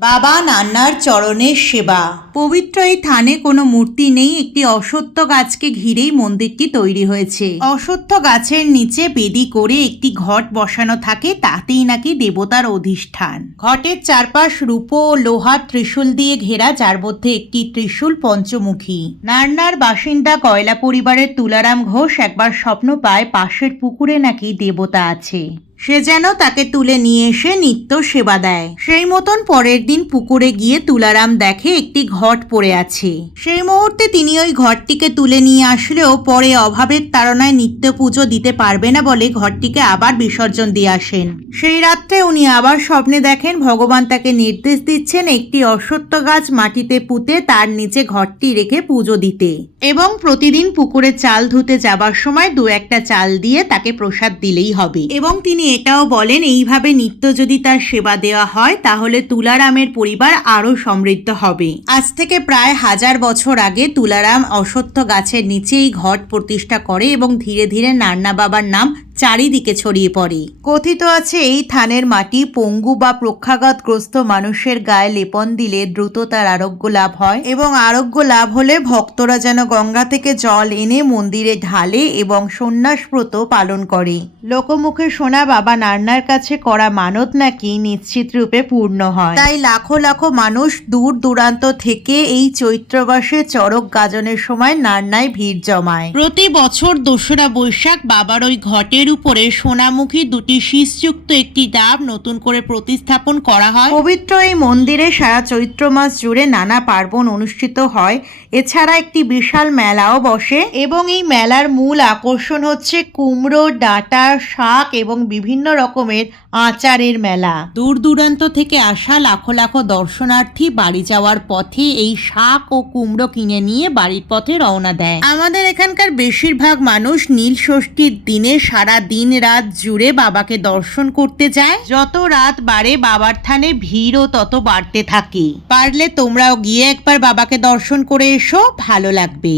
বাবা নান্নার চরণের সেবা। পবিত্র এই থানে কোনো মূর্তি নেই, একটি অশ্বত্থ গাছকে ঘিরেই মন্দিরটি তৈরি হয়েছে। অশ্বত্থ গাছের নিচে বেদি করে একটি ঘট বসানো থাকে, তাতেই নাকি দেবতার অধিষ্ঠান। ঘটের চারপাশ রূপো ও লোহার ত্রিশূল দিয়ে ঘেরা, যার মধ্যে একটি ত্রিশূল পঞ্চমুখী। নান্নার বাসিন্দা কয়লা পরিবারের তুলারাম ঘোষ একবার স্বপ্ন পায় পাশের পুকুরে নাকি দেবতা আছে, সে যেন তাকে তুলে নিয়ে এসে নিত্য সেবা দেয়। সেই মতন পরের দিন পুকুরে গিয়ে তুলারাম দেখে একটি ঘট পড়ে আছে। সেই মুহূর্তে তিনি ওই ঘরটিকে তুলে নিয়ে আসলেও পরে অভাবের তাড়নায় নিত্য পুজো দিতে পারবে না বলে ঘরটিকে আবার বিসর্জন দিয়ে আসেন। সেই রাত্রে উনি আবার স্বপ্নে দেখেন ভগবান তাকে নির্দেশ দিচ্ছেন একটি অশ্বত্থ গাছ মাটিতে পুঁতে তার নিচে ঘরটি রেখে পুজো দিতে, এবং প্রতিদিন পুকুরে চাল ধুতে যাবার সময় দু একটা চাল দিয়ে তাকে প্রসাদ দিলেই হবে। এবং তিনি এটাও বলেন এইভাবে নিত্য যদি তার সেবা দেওয়া হয় তাহলে তুলারামের পরিবার আরো সমৃদ্ধ হবে। আজ থেকে প্রায় 1000 বছর আগে তুলারাম অশ্বত্থ গাছের নিচেই ঘট প্রতিষ্ঠা করে এবং ধীরে ধীরে নান্না বাবার নাম চারিদিকে ছড়িয়ে পড়ে। কথিত আছে এই থানের মাটি পঙ্গু বা প্রক্ষাঘাতগ্রস্ত মানুষের গায়ে লেপন দিলে দ্রুত তার আরোগ্য লাভ হয়, এবং আরোগ্য লাভ হলে ভক্তরা যেন গঙ্গা থেকে জল এনে মন্দিরে ঢালে এবং সন্ন্যাসব্রত পালন করে। লোকমুখে শোনা বাবা নান্নার কাছে করা মানত নাকি নিশ্চিত রূপে পূর্ণ হয়। তাই লাখো লাখো মানুষ দূর দূরান্ত থেকে এই চৈত্র মাসে চড়ক গাজনের সময় নান্নায় ভিড় জমায়। প্রতি বছর 2রা বৈশাখ বাবার ওই ঘটের উপরে সোনামুখী দুটি শীষযুক্ত একটি ডাব নতুন করে প্রতিস্থাপন করা হয়। পবিত্র এই মন্দিরে সারা চৈত্র মাস জুড়ে নানা পার্বণ অনুষ্ঠিত হয়। এছাড়া একটি বিশাল মেলাও বসে, এবং এই মেলার মূল আকর্ষণ হচ্ছে কুমড়ো, ডাঁটা, শাক এবং বিভিন্ন রকমের আচারের মেলা। দূর দূরান্ত থেকে আসা লাখো লাখো দর্শনার্থী বাড়ি যাওয়ার পথে এই শাক ও কুমড়ো কিনে নিয়ে বাড়ির পথে রওনা দেয়। আমাদের এখানকার বেশিরভাগ মানুষ নীল ষষ্ঠীর দিনে সারা দিন রাত জুড়ে বাবাকে দর্শন করতে যায়। যত রাত বাড়ে বাবার থানে ভিড়ও তত বাড়তে থাকে। পারলে তোমরাও গিয়ে একবার বাবাকে দর্শন করে এসো, ভালো লাগবে।